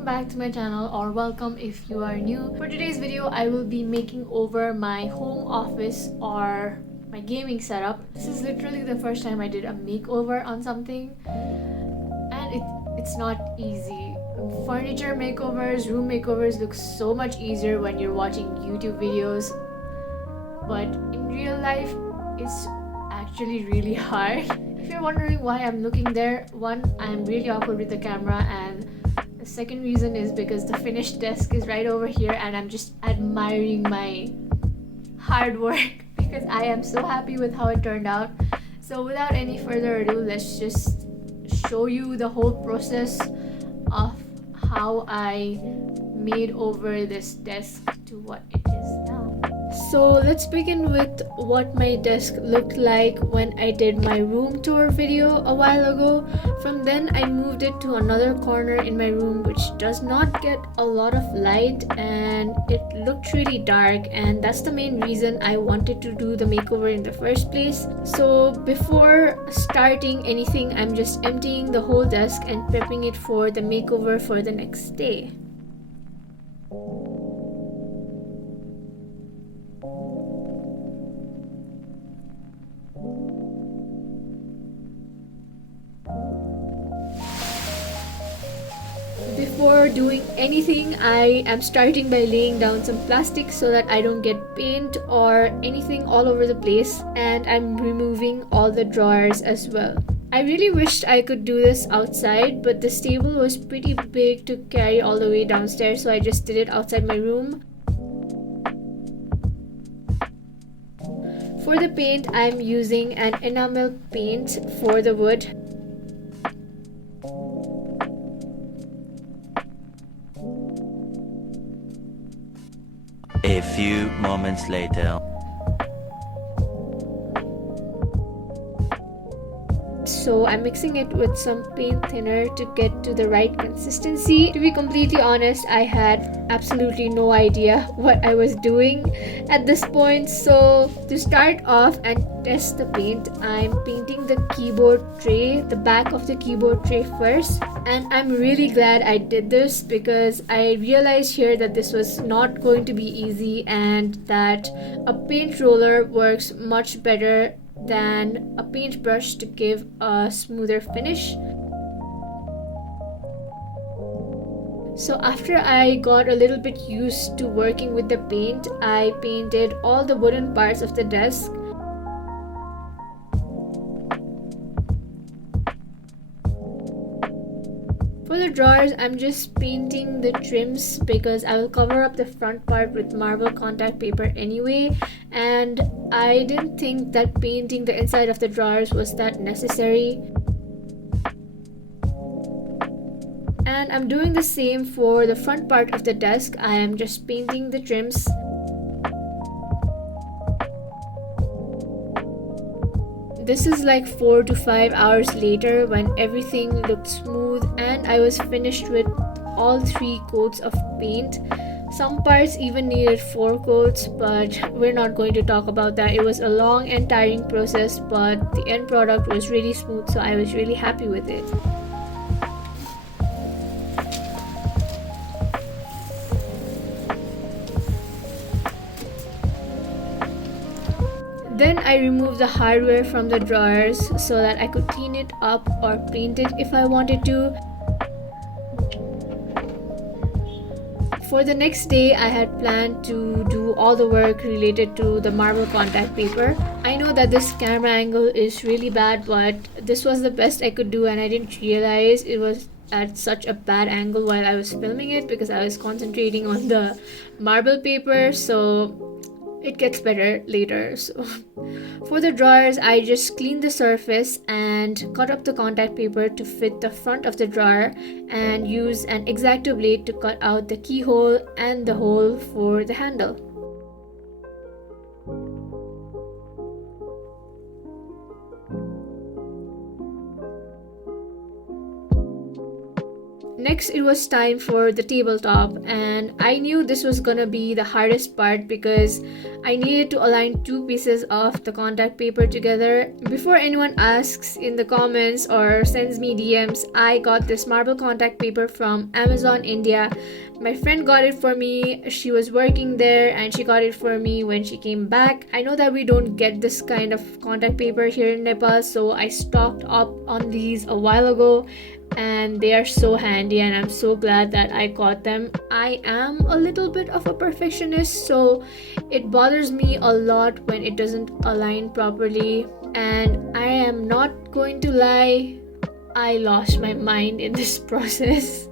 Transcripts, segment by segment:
welcome back to my channel, or welcome if you are new. For today's video, I will be making over my home office or my gaming setup. This is literally the first time I did a makeover on something, and it's not easy. Furniture makeovers, room makeovers look so much easier when you're watching YouTube videos, but in real life, it's actually really hard. If you're wondering why I'm looking there, one, I'm really awkward with the camera, and the second reason is because the finished desk is right over here and I'm just admiring my hard work because I am so happy with how it turned out. So without any further ado, let's just show you the whole process of how I made over this desk to what it is now. So let's begin with what my desk looked like when I did my room tour video a while ago. From then I moved it to another corner in my room which does not get a lot of light, and it looked really dark, and that's the main reason I wanted to do the makeover in the first place. So before starting anything, I'm just emptying the whole desk and prepping it for the makeover for the next day. Before doing anything, I am starting by laying down some plastic so that I don't get paint or anything all over the place, and I'm removing all the drawers as well. I really wished I could do this outside, but this table was pretty big to carry all the way downstairs, so I just did it outside my room. For the paint, I'm using an enamel paint for the wood. A few moments later. So I'm mixing it with some paint thinner to get to the right consistency. To be completely honest, I had absolutely no idea what I was doing at this point. So to start off and test the paint, I'm painting the keyboard tray, the back of the keyboard tray first. And I'm really glad I did this because I realized here that this was not going to be easy, and that a paint roller works much better than a paintbrush to give a smoother finish. So after I got a little bit used to working with the paint, I painted all the wooden parts of the desk. For the drawers, I'm just painting the trims because I will cover up the front part with marble contact paper anyway, and I didn't think that painting the inside of the drawers was that necessary. And I'm doing the same for the front part of the desk. I am just painting the trims. This is like 4 to 5 hours later when everything looked smooth and I was finished with all 3 coats of paint. Some parts even needed 4 coats, but we're not going to talk about that. It was a long and tiring process, but the end product was really smooth, so I was really happy with it. Then I removed the hardware from the drawers so that I could clean it up or paint it if I wanted to. For the next day, I had planned to do all the work related to the marble contact paper. I know that this camera angle is really bad, but this was the best I could do, and I didn't realize it was at such a bad angle while I was filming it because I was concentrating on the marble paper, so it gets better later. So for the drawers, I just cleaned the surface and cut up the contact paper to fit the front of the drawer, and use an X-Acto blade to cut out the keyhole and the hole for the handle. Next, it was time for the tabletop, and I knew this was gonna be the hardest part because I needed to align two pieces of the contact paper together. Before anyone asks in the comments or sends me DMs, I got this marble contact paper from Amazon India. My friend got it for me. She was working there and she got it for me when she came back. I know that we don't get this kind of contact paper here in Nepal, so I stocked up on these a while ago, and they are so handy and I'm so glad that I got them. I am a little bit of a perfectionist, so it bothers me a lot when it doesn't align properly, and I am not going to lie, I lost my mind in this process.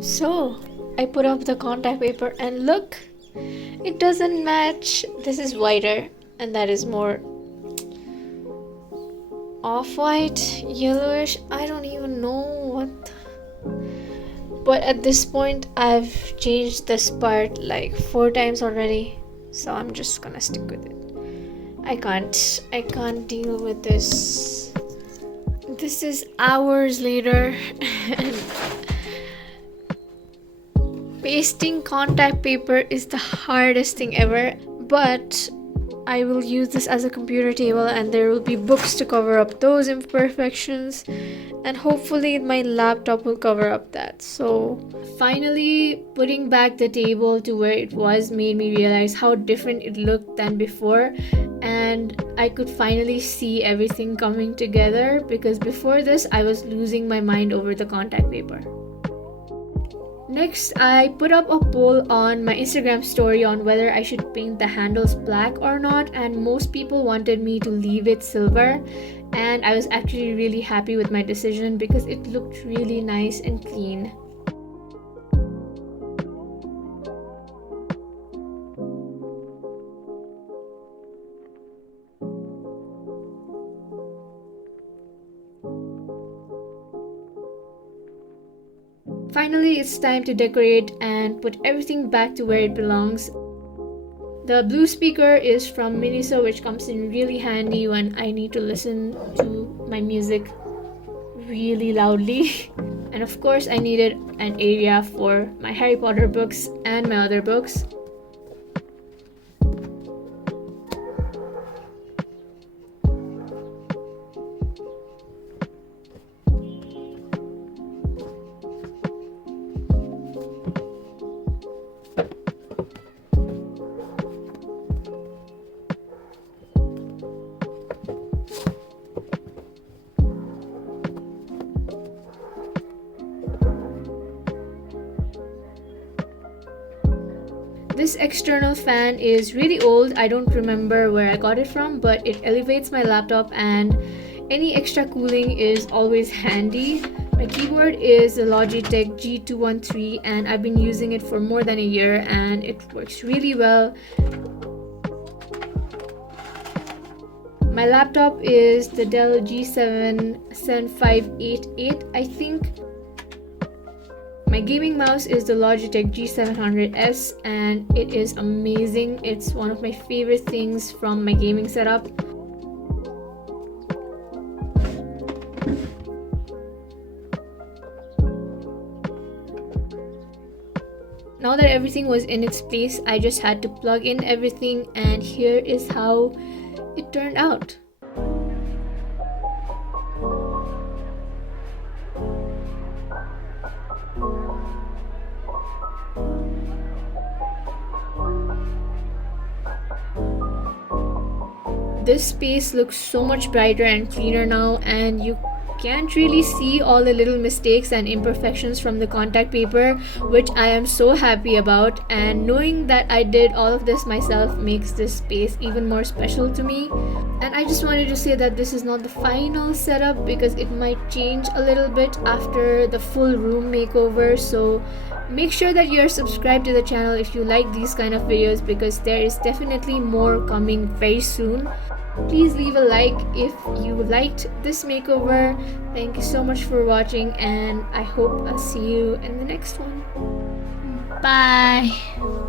So I put up the contact paper and look, it doesn't match. This is whiter and that is more off-white, yellowish. I don't even know what. But at this point, I've changed this part like 4 times already, so I'm just gonna stick with it. I can't deal with this. This is hours later. Pasting contact paper is the hardest thing ever, but I will use this as a computer table and there will be books to cover up those imperfections, and hopefully my laptop will cover up that. So finally putting back the table to where it was made me realize how different it looked than before, and I could finally see everything coming together, because before this I was losing my mind over the contact paper. Next, I put up a poll on my Instagram story on whether I should paint the handles black or not, and most people wanted me to leave it silver, and I was actually really happy with my decision because it looked really nice and clean. Finally, it's time to decorate and put everything back to where it belongs. The blue speaker is from Miniso, which comes in really handy when I need to listen to my music really loudly. And of course, I needed an area for my Harry Potter books and my other books. This external fan is really old. I don't remember where I got it from, but it elevates my laptop and any extra cooling is always handy. My keyboard is a Logitech G213 and I've been using it for more than a year and it works really well. My laptop is the Dell G7 7588, I think. My gaming mouse is the Logitech G700S and it is amazing. It's one of my favorite things from my gaming setup. Now that everything was in its place, I just had to plug in everything, and here is how it turned out. This space looks so much brighter and cleaner now, and you can't really see all the little mistakes and imperfections from the contact paper, which I am so happy about. And knowing that I did all of this myself makes this space even more special to me. And I just wanted to say that this is not the final setup because it might change a little bit after the full room makeover. So make sure that you're subscribed to the channel if you like these kind of videos, because there is definitely more coming very soon. Please leave a like if you liked this makeover. Thank you so much for watching, and I hope I'll see you in the next one. Bye.